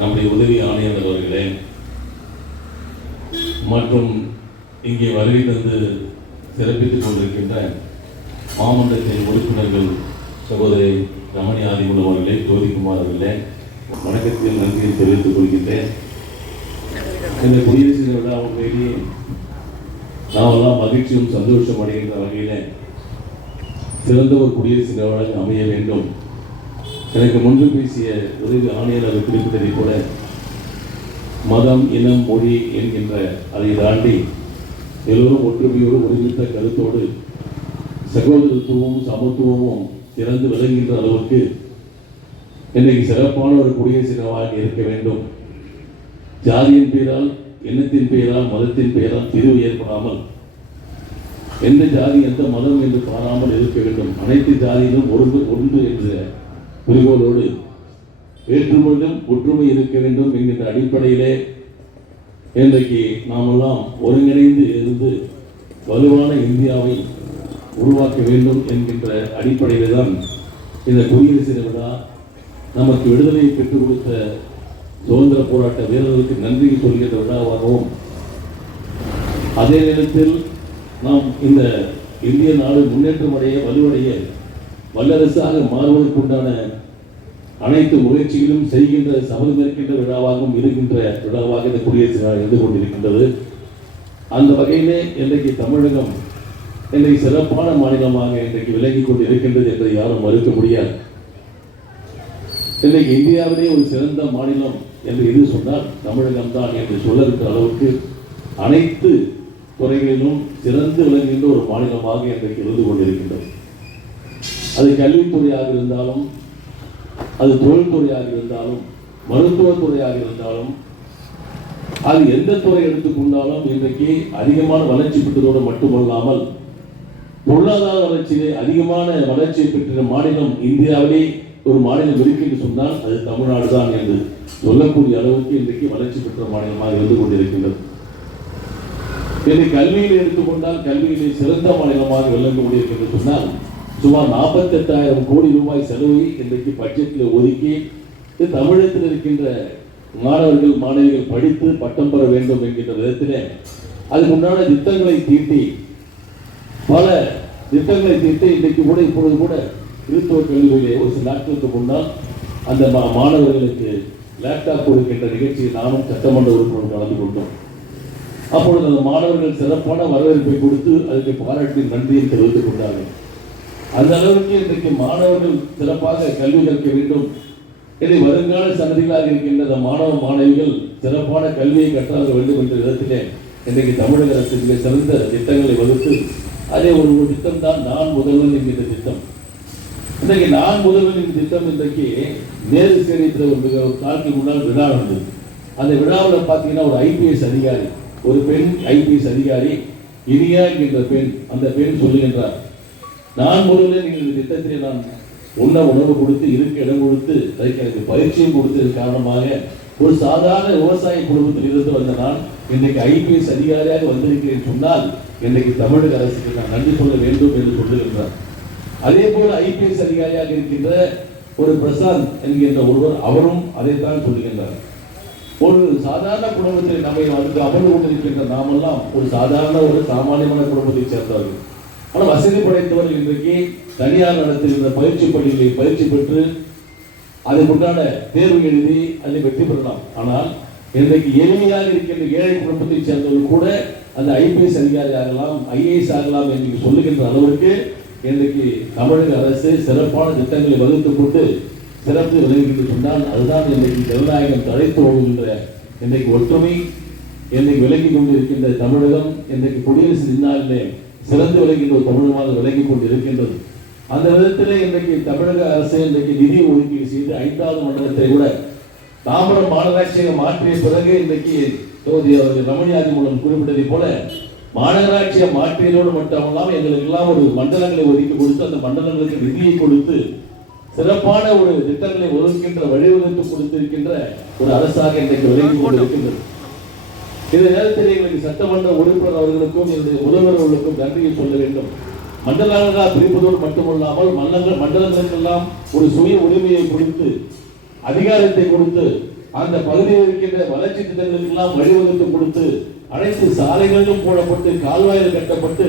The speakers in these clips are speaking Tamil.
நம்முடைய உதவி ஆணையாளர் அவர்களே மற்றும் இங்கே வருகை தந்து சிறப்பித்துக் கொண்டிருக்கின்ற மாமன்றத்தின் உறுப்பினர்கள் சகோதரி ரமணி ஆதிமூலம் அவர்களே, ஜோதிகுமார் அவர்களே, வணக்கத்தில் நன்றியை தெரிவித்துக் கொள்கின்றேன். இந்த குடியரசு தின விழா உண்மையிலேயே நாமெல்லாம் மகிழ்ச்சியும் சந்தோஷம் அடைகின்ற வகையில் சிறந்த ஒரு குடியரசு தின விழா அமைய வேண்டும். எனக்கு முன்பு பேசிய உதவி ஆணையாளர் குறிப்பிட்டதை போல மதம், இனம், மொழி என்கின்ற அதை தாண்டி எல்லோரும் ஒற்றுமையோடு ஒருமித்த கருத்தோடு சகோதரத்துவமும் சமத்துவமும் திறந்து விளங்குகின்ற அளவுக்கு இன்றைக்கு சிறப்பான ஒரு குடியரசு தினமாக இருக்க வேண்டும். ஜாதியின் பெயரால், எண்ணத்தின் பெயரால், மதத்தின் பெயரால் பிரிவு ஏற்படாமல் எந்த ஜாதி எந்த மதம் என்று பாராமல் இருக்க வேண்டும். அனைத்து ஜாதியிலும் ஒன்று என்ற குறிக்கோளோடு வேற்றுமையிலும் ஒற்றுமை இருக்க வேண்டும் என்கின்ற அடிப்படையிலே இன்றைக்கு நாமெல்லாம் ஒருங்கிணைந்து இருந்து வலுவான இந்தியாவை உருவாக்க வேண்டும் என்கின்ற அடிப்படையில் தான் இந்த குடியரசு தின விழா நமக்கு விடுதலையை பெற்றுக் கொடுத்த சுதந்திர போராட்ட வீரர்களுக்கு நன்றி சொல்கின்ற விழாவாகவும், அதே நேரத்தில் நாம் இந்த இந்திய நாடு முன்னேற்றம் அடைய வலுவடைய வல்லரசாக மாறுவதற்குண்டான அனைத்து முயற்சிகளும் செய்கின்ற சபதமேற்கின்ற விழாவாகவும் இருக்கின்ற விழாவாக இந்த குடியரசு விழா இருந்து கொண்டிருக்கின்றது. அந்த வகையிலே இன்றைக்கு தமிழகம் இன்றைக்கு சிறப்பான மாநிலமாக இன்றைக்கு விளங்கி கொண்டு இருக்கின்றது என்பதை யாரும் மறுக்க முடியாது. இன்றைக்கு இந்தியாவிலே ஒரு சிறந்த மாநிலம் என்று எது சொன்னால் தமிழகம் தான் என்று சொல்லுகின்ற அளவுக்கு அனைத்து துறைகளிலும் சிறந்து விளங்குகின்ற ஒரு மாநிலமாக இன்றைக்கு இருந்து கொண்டிருக்கின்றது. அது கல்வித்துறையாக இருந்தாலும், அது தொழில்துறையாக இருந்தாலும், மருத்துவத்துறையாக இருந்தாலும், அது எந்த துறை எடுத்துக்கொண்டாலும் இன்றைக்கு அதிகமான வளர்ச்சி பெற்றதோடு மட்டுமல்லாமல் பொருளாதார வளர்ச்சியிலே அதிகமான வளர்ச்சியை பெற்ற மாநிலம் இந்தியாவிலே ஒரு மாநிலம் இருக்கு என்று சொன்னால் அது தமிழ்நாடு தான் என்று சொல்லக்கூடிய அளவுக்கு இன்றைக்கு வளர்ச்சி பெற்ற மாநிலமாக இருந்து கொண்டிருக்கின்றது. இன்றைக்கு கல்வியில் எடுத்துக்கொண்டால் கல்வியிலே சிறந்த மாநிலமாக விளங்க முடியும் என்று சொன்னால் சுமார் 48,000 கோடி ரூபாய் செலவை இன்றைக்கு பட்ஜெட்டில் ஒதுக்கி தமிழகத்தில் இருக்கின்ற மாணவர்கள் மாணவிகள் படித்து பட்டம் பெற வேண்டும் என்கின்ற விதத்திலே அதுக்கு உண்டான திட்டங்களை தீட்டி பல திட்டங்களை தீட்டி இன்றைக்கு கூட இப்பொழுது கூட கிறிஸ்துவ கல்வியிலே ஒரு சில நாட்களுக்கு முன்னால் அந்த மாணவர்களுக்கு லேப்டாப் கொடுக்கின்ற நிகழ்ச்சியை நானும் சட்டமன்ற உறுப்பினர் கலந்து கொண்டோம். அப்பொழுது அந்த மாணவர்கள் சிறப்பான வரவேற்பை கொடுத்து அதுக்கு பாராட்டி நன்றியை தெரிவித்துக் கொண்டார்கள். அந்த அளவுக்கு இன்றைக்கு மாணவர்கள் சிறப்பாக கல்வி கற்க வேண்டும். இதை வருங்கால சந்ததிகளாக இருக்கின்ற மாணவ மாணவிகள் சிறப்பான கல்வியை கற்றாக வேண்டும் என்ற விதத்திலே இன்றைக்கு தமிழக அரசுக்கு சிறந்த திட்டங்களை வகுத்து அதே ஒரு திட்டம் தான் நான் முதல்வன் என்கின்ற திட்டம். இன்றைக்கு நான் முதல்வன் என்ற திட்டம் இன்றைக்கு நேரு ஸ்டேடியத்தில் ஒரு நாளுக்கு முன்னால் விழா நடந்தது. அந்த விழாவில் பார்த்தீங்கன்னா ஒரு ஐபிஎஸ் அதிகாரி, ஒரு பெண் ஐபிஎஸ் அதிகாரி இனியா என்கின்ற பெண், அந்த பெண் சொல்லுகின்றார், நான் முதல்ல நீங்கள் இந்த திட்டத்திலே நான் உணவு கொடுத்து இருக்க இடம் கொடுத்து அதுக்கு எனக்கு பயிற்சியும் கொடுத்தது காரணமாக ஒரு சாதாரண விவசாய குடும்பத்தில் இருந்து வந்த நான் இன்றைக்கு ஐபிஎஸ் அதிகாரியாக வந்திருக்கிறேன் சொன்னால் இன்றைக்கு தமிழக அரசுக்கு நான் நன்றி சொல்ல வேண்டும் என்று சொல்லுகின்றார். அதே போல ஐபிஎஸ் அதிகாரியாக இருக்கின்ற ஒரு பிரசாந்த் என்கின்ற ஒருவர், அவரும் அதைத்தான் சொல்லுகின்றார். ஒரு சாதாரண குடும்பத்தில் நம்மை வந்து அமர்ந்து கொண்டிருக்கின்ற நாமெல்லாம் ஒரு சாதாரண ஒரு சாமானியமான குடும்பத்தை சேர்ந்தவர்கள். ஆனால் வசதி படைத்தவர்கள் இன்றைக்கு தனியார் நடத்துகின்ற பயிற்சி பள்ளிகளில் பயிற்சி பெற்று அதற்குண்டான தேர்வு எழுதி அதில் வெற்றி பெறலாம். ஆனால் இன்றைக்கு எளிமையாக இருக்கின்ற ஏழை குடும்பத்தை சேர்ந்தவர்கள் கூட அந்த ஐபிஎஸ் அதிகாரி ஆகலாம், ஐஏஎஸ் ஆகலாம் என்று சொல்லுகின்ற அளவிற்கு இன்றைக்கு தமிழக அரசு சிறப்பான திட்டங்களை வகுத்துக் கொண்டு சிறப்பு விளைவிக்கின்ற சொன்னால் அதுதான் இன்றைக்கு ஜனநாயகம் தழைத்து ஓடுகின்ற இன்றைக்கு ஒற்றுமை இன்றைக்கு விளங்கி கொண்டு இருக்கின்ற தமிழகம் இன்றைக்கு குடியரசு தினாலே சிறந்து விளங்குகின்ற தமிழகமாக விளங்கி கொண்டு இருக்கின்றது. அந்த விதத்திலே இன்றைக்கு தமிழக அரசு இன்றைக்கு நிதி ஒதுக்கீடு செய்து 5வது மண்டலத்தை கூட தாம்பரம் மாநகராட்சியை மாற்றிய பிறகு இன்றைக்கு ரமணி ஆதிமூலம் குறிப்பிட்டதை போல மாநகராட்சியை மாற்றியதோடு மட்டுமல்லாமல் எங்களுக்கு எல்லாம் ஒரு மண்டலங்களை ஒதுக்கி கொடுத்து அந்த மண்டலங்களுக்கு நிதியை கொடுத்து சிறப்பான ஒரு திட்டங்களை ஒதுக்கின்ற வழிவகுத்து கொடுத்திருக்கின்ற ஒரு அரசாக இன்றைக்கு விளங்கி கொண்டிருக்கின்றது. இந்த நேரத்தில் எங்களுக்கு சட்டமன்ற உறுப்பினர் அவர்களுக்கும் என்னுடைய முதல்வர்களுக்கும் நன்றியை சொல்ல வேண்டும். மண்டலங்களாக பிரிப்பதோடு மட்டுமல்லாமல் மண்டலங்களுக்கெல்லாம் ஒரு சுய உரிமையை கொடுத்து அதிகாரத்தை கொடுத்து அந்த பகுதியில் இருக்கின்ற வளர்ச்சி திட்டங்களுக்கு எல்லாம் வழிவகுத்து கொடுத்து அனைத்து சாலைகளிலும் போடப்பட்டு கால்வாய்கள் கட்டப்பட்டு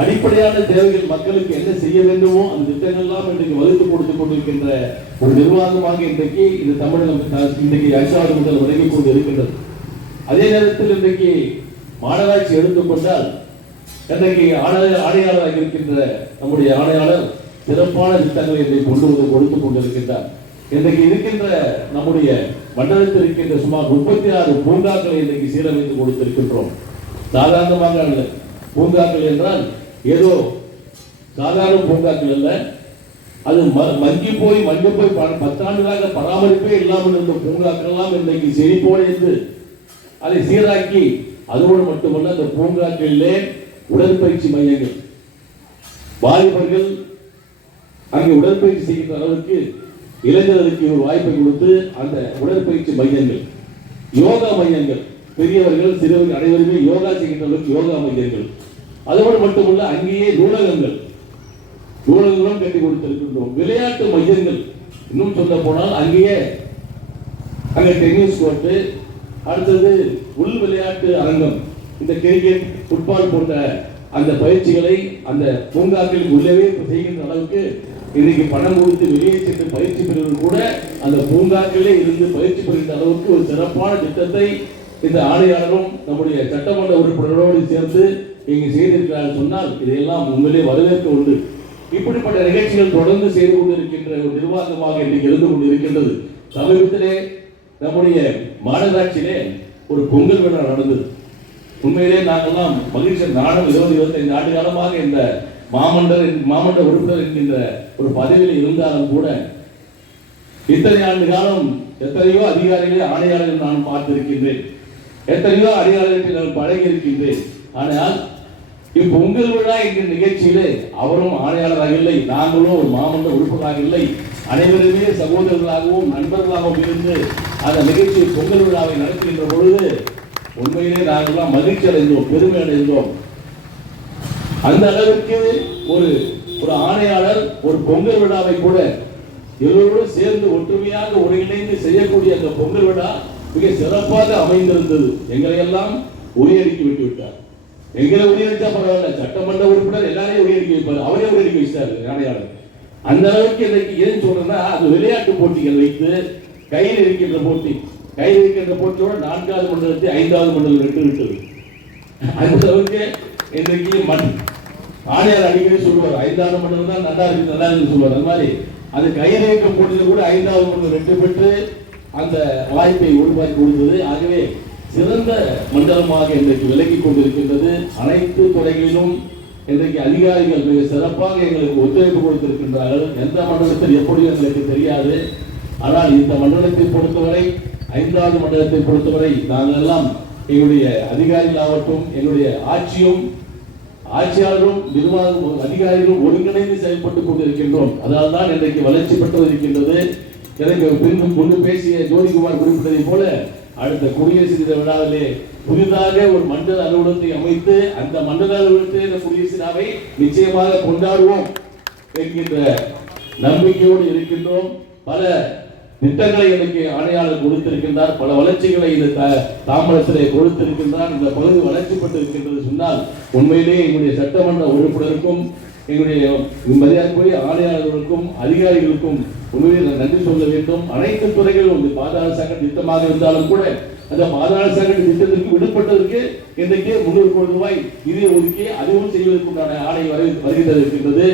அடிப்படையான தேவைகள் மக்களுக்கு என்ன செய்ய வேண்டுமோ அந்த திட்டங்கள் எல்லாம் இன்றைக்கு வகுத்து கொடுத்துக் கொண்டிருக்கின்ற ஒரு நிர்வாகமாக இன்றைக்கு இந்த தமிழகம் இன்றைக்கு 5வது முதல் வழங்கிக் கொண்டு இருக்கின்றது. அதே நேரத்தில் இன்றைக்கு மாநகராட்சி எடுத்துக்கொண்டால் இன்றைக்கு ஆணையாளராக இருக்கின்ற நம்முடைய ஆணையாளர் சிறப்பான திட்டங்களை இன்றைக்கு கொடுத்துக் கொண்டிருக்கின்றார். இன்றைக்கு இருக்கின்ற நம்முடைய மண்டலத்தில் இருக்கின்ற சுமார் 36 பூங்காக்களை இன்றைக்கு சீரமைத்து கொடுத்திருக்கின்றோம். சாதாரணமாக அல்ல, பூங்காக்கள் என்றால் ஏதோ சாதாரண பூங்காக்கள் அல்ல, அது மங்கி போய் 10 ஆண்டுகளாக பராமரிப்பே இல்லாமல் இருந்த பூங்காக்கள் எல்லாம் இன்றைக்கு செழிப்போடு இருந்து அதை சீராக்கி, அதோடு மட்டுமல்ல அந்த பூங்காக்களிலே உடற்பயிற்சி மையங்கள், வாலிபர்கள் அங்கே உடற்பயிற்சி செய்கின்ற அளவுக்கு இளைஞர்களுக்கு ஒரு வாய்ப்பை கொடுத்து அந்த உடற்பயிற்சி மையங்கள், யோகா மையங்கள், பெரியவர்கள் சிறுவர்கள் அனைவருமே யோகா செய்கின்ற அளவுக்கு யோகா மையங்கள், அதோடு மட்டுமல்ல அங்கேயே நூலகங்களும் கட்டி கொடுத்திருக்கின்றோம். விளையாட்டு மையங்கள், இன்னும் சொல்ல போனால் அங்கேயே டென்னிஸ் கோர்ட்டு, அடுத்தது உள் விளையாட்டு அரங்கம், இந்த கிரிக்கெட், ஃபுட்பால் போன்ற அந்த பயிற்சிகளை அந்த பூங்காக்களில் உள்ளவே செய்கின்ற அளவுக்கு இன்னைக்கு பணம் கொடுத்து வெளியே சென்று பயிற்சி பெறுவது கூட அந்த பூங்காக்களே இருந்து பயிற்சி பெறுகின்ற அளவுக்கு ஒரு சிறப்பான திட்டத்தை இந்த ஆணையாளரும் நம்முடைய சட்டமன்ற உறுப்பினரோடு சேர்ந்து இங்கு செய்திருக்கிறார் சொன்னால் இதையெல்லாம் உண்மையிலே வரவேற்க உண்டு. இப்படிப்பட்ட நிகழ்ச்சிகள் தொடர்ந்து செய்து கொண்டிருக்கின்ற ஒரு நிர்வாகமாக இன்றைக்கு இருந்து கொண்டிருக்கின்றது. சமீபத்திலே நம்முடைய மாநகராட்சியிலே ஒரு பொங்கல் விழா நடந்தது. உண்மையிலே நாங்கள்லாம் மகிழ்ச்சி. நானும் 20-25 ஆண்டு காலமாக இந்த மாமன்ற உறுப்பினர் என்கின்ற ஒரு பதவியில் இருந்தாலும் கூட இத்தனை ஆண்டு காலம் எத்தனையோ அதிகாரிகளை ஆணையாளர்கள் நான் பார்த்திருக்கின்றேன், எத்தனையோ அதிகாரிகளுக்கு நான் பழகி இருக்கின்றேன். ஆனால் இப்பொங்கல் விழா என்கிற நிகழ்ச்சியிலே அவரும் ஆணையாளராக இல்லை, நாங்களும் ஒரு மாமன்ற உறுப்பினராக இல்லை, அனைவருமே சகோதரர்களாகவும் நண்பர்களாகவும் இருந்து அந்த நிகழ்ச்சியை பொங்கல் விழாவை நடத்துகின்ற பொழுது உண்மையிலே நாங்கள்லாம் மகிழ்ச்சி அடைந்தோம், பெருமை அடைந்தோம். அந்த அளவிற்கு ஒரு ஆணையாளர் ஒரு பொங்கல் விழாவை கூட எல்லோரும் சேர்ந்து ஒற்றுமையாக ஒருங்கிணைந்து செய்யக்கூடிய அந்த பொங்கல் விழா மிக சிறப்பாக அமைந்திருந்தது. எங்களை எல்லாம் உரியடிக்கி விட்டு விட்டார். எங்களை உரியடிச்சா பரவாயில்ல, சட்டமன்ற உறுப்பினர் எல்லாரையும் உரியடிக்க வைப்பார், அவரே உரியடிக்க வச்சார் ஆணையாளர். அந்த அளவுக்கு இன்னைக்கு ஏன் சொல்றேன்னா, அது விளையாட்டு போட்டிகள் வைத்து கையில் இருக்கின்ற போட்டி, கையில் இருக்கின்ற போட்டியோட 4வது மண்டலத்தை 5வது மண்டலம் விட்டு விட்டது. அந்த அளவுக்கு இன்றைக்கு ஆணையாளர் அடிக்கடி சொல்லுவார், 5வது மண்டலம் தான் நல்லா இருக்கு சொல்லுவார். அது மாதிரி அது கையில் இருக்க போட்டியில் கூட 5வது மண்டலம் வெற்றி பெற்று அந்த வாய்ப்பை உருவாக்கி கொடுத்தது. ஆகவே சிறந்த மண்டலமாக இன்றைக்கு விலகிக் கொண்டிருக்கின்றது. அனைத்து துறைகளிலும் இன்றைக்கு அதிகாரிகள் மிக சிறப்பாக எங்களுக்கு ஒத்துழைப்பு கொடுத்திருக்கின்றார்கள். எந்த மண்டலத்தில் எப்படி எங்களுக்கு தெரியாது. ஆனால் இந்த மண்டலத்தை பொறுத்தவரை, 5வது மண்டலத்தை பொறுத்தவரை நாங்கள் எல்லாம் எங்களுடைய அதிகாரிகளாகட்டும், எங்களுடைய ஆட்சியாளரும் நிர்வாகம் அதிகாரிகளும் ஒருங்கிணைந்து செயல்பட்டுக் கொண்டிருக்கின்றோம். அதனால் தான் இன்றைக்கு வளர்ச்சி பெற்று இருக்கின்றது. எனக்கு பின்பும் கொண்டு பேசிய ஜோதிகுமார் குறிப்பிட்டதை போல அடுத்த குடியரசு தின விழாவிலே புதிதாக ஒரு மண்டல அலுவலகத்தை அமைத்து அந்த மண்டல அலுவலகத்தில் இந்த குடியரசு விழாவை நிச்சயமாக கொண்டாடுவோம் என்கின்ற நம்பிக்கையோடு இருக்கின்றோம். பல திட்டங்களை எனக்கு ஆணையாளர் கொடுத்திருக்கின்றார், பல வளர்ச்சிகளை இந்த தாம்பரத்திலே கொடுத்திருக்கின்றார். இந்த பகுதி வளர்ச்சி பெற்று இருக்கின்றது சொன்னால் உண்மையிலேயே எங்களுடைய சட்டமன்ற உறுப்பினருக்கும் எங்களுடைய மரியாதைக்குரிய ஆணையாளர்களுக்கும் அதிகாரிகளுக்கும் உண்மையிலே நன்றி சொல்ல வேண்டும். அனைத்து துறைகளும் பாதாள சங்க திட்டமாக இருந்தாலும் கூட அந்த பாதாள சங்க திட்டத்திற்கு விடுபட்டதற்கு இன்றைக்கு 300 கோடி ரூபாய் நிதி ஒதுக்கி அதுவும் செய்வதற்குண்டான ஆணை வருகிறது இருக்கின்றது.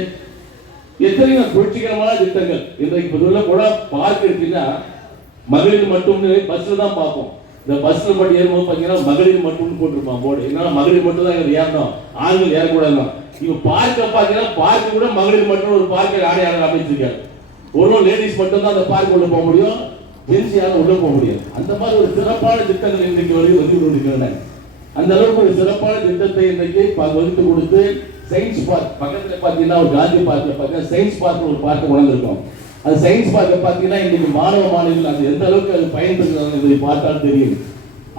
எத்தனையோ புரட்சிகரமான திட்டங்கள் இன்றைக்கு கூட பார்க்க இருக்குன்னா மகளிர் மட்டும் பஸ்ல தான் பார்ப்போம். இந்த பஸ்ல மட்டும் ஏறும்போது பார்த்தீங்கன்னா மகளிர் மட்டும் போட்டிருப்பான் போர்டு. என்னன்னா மகளிர் மட்டும் தான் ஏறணும், ஆண்கள் ஏறக்கூடாது. இப்ப பார்க்க பார்த்தீங்கன்னா பார்க்க கூட மகளிர் மட்டும் ஒரு பார்க்க ஆணையாளர் அமைச்சிருக்காரு. ஒரு லேடிஸ் மட்டும் தான் அந்த பார்க் உள்ள போக முடியும், ஜென்ஸ் யாரும் உள்ள போக முடியாது. அந்த மாதிரி ஒரு சிறப்பான திட்டங்கள் இன்றைக்கு வந்து கொண்டிருக்கின்றன. அந்த அளவுக்கு ஒரு சிறப்பான திட்டத்தை இன்றைக்கு வகுத்து கொடுத்து சயின்ஸ் பார்க் பக்கத்துல பாத்தீங்கன்னா ஒரு காந்தி பார்க்ல பாத்தீங்கன்னா சயின்ஸ் பார்க் ஒரு பார்க்க உணர்ந்திருக்கோம். அந்த சயின்ஸ் பார்க்க பாத்தீங்கன்னா இன்னைக்கு மாணவ மாணவிகள் அது எந்த அளவுக்கு அது பயன்படுத்துறாங்க என்பதை பார்த்தால் தெரியும்.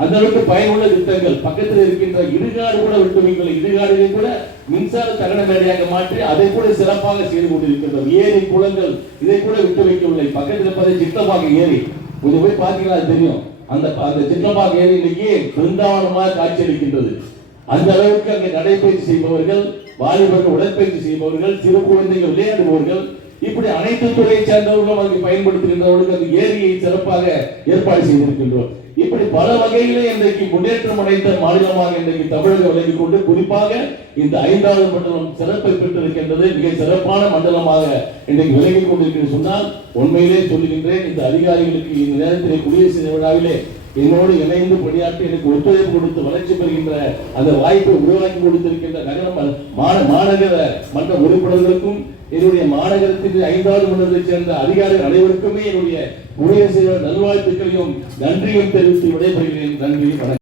அந்த அளவுக்கு பயனுள்ள திட்டங்கள் பக்கத்தில் இருக்கின்ற இடுகாடு கூட விட்டு வைக்கல, இடுகாடுகளை கூட மின்சார தகன மேடையாக மாற்றி அதை கூட சிறப்பாக செய்து கொண்டிருக்கின்றோம். ஏரி குளங்கள் இதை கூட விட்டு வைக்கவில்லை. பக்கத்தில் பார்த்து சித்தமாக ஏரி கொஞ்சம் போய் பார்த்தீங்கன்னா அது தெரியும். அந்த அந்த சின்னப்பாக்கம் ஏரி இன்னைக்கு பிருந்தாவனமாக காட்சி அளிக்கின்றது. அந்த அளவுக்கு அங்கே நடைபயிற்சி செய்பவர்கள், வாலிபர்கள் உடற்பயிற்சி செய்பவர்கள், சிறு குழந்தைகள் விளையாடுபவர்கள், இப்படி அனைத்து துறையை சேர்ந்தவர்களும் அதை பயன்படுத்துகின்றவர்களுக்கு அந்த ஏரியை சிறப்பாக ஏற்பாடு செய்திருக்கின்றோம். இப்படி பல வகையிலே இன்றைக்கு முன்னேற்றம் அடைந்த மாநிலமாக இன்றைக்கு தமிழகம் விளங்கிக் கொண்டு, குறிப்பாக இந்த 5வது மண்டலம் சிறப்பை பெற்றிருக்கின்றது. மிக சிறப்பான மண்டலமாக இன்றைக்கு விளங்கிக் கொண்டிருக்கிறது சொன்னால் உண்மையிலே சொல்லுகின்றேன். இந்த அதிகாரிகளுக்கு இந்த நேரத்திலே குடியரசு தின விழாவிலே என்னோடு இணைந்து பணியாற்றி எனக்கு ஒத்துழைப்பு கொடுத்து வளர்ச்சி பெறுகின்ற அந்த வாய்ப்பை உருவாக்கி கொடுத்திருக்கின்ற மாநகர மன்ற உறுப்பினர்களுக்கும், என்னுடைய மாநகரத்தின் 5வது மண்டலத்தைச் சேர்ந்த அதிகாரிகள் அனைவருக்குமே என்னுடைய குடியரசு நல்வாழ்த்துக்களையும் நன்றியும் தெரிவித்து விடைபெறுகிறேன். நன்றி, வணக்கம்.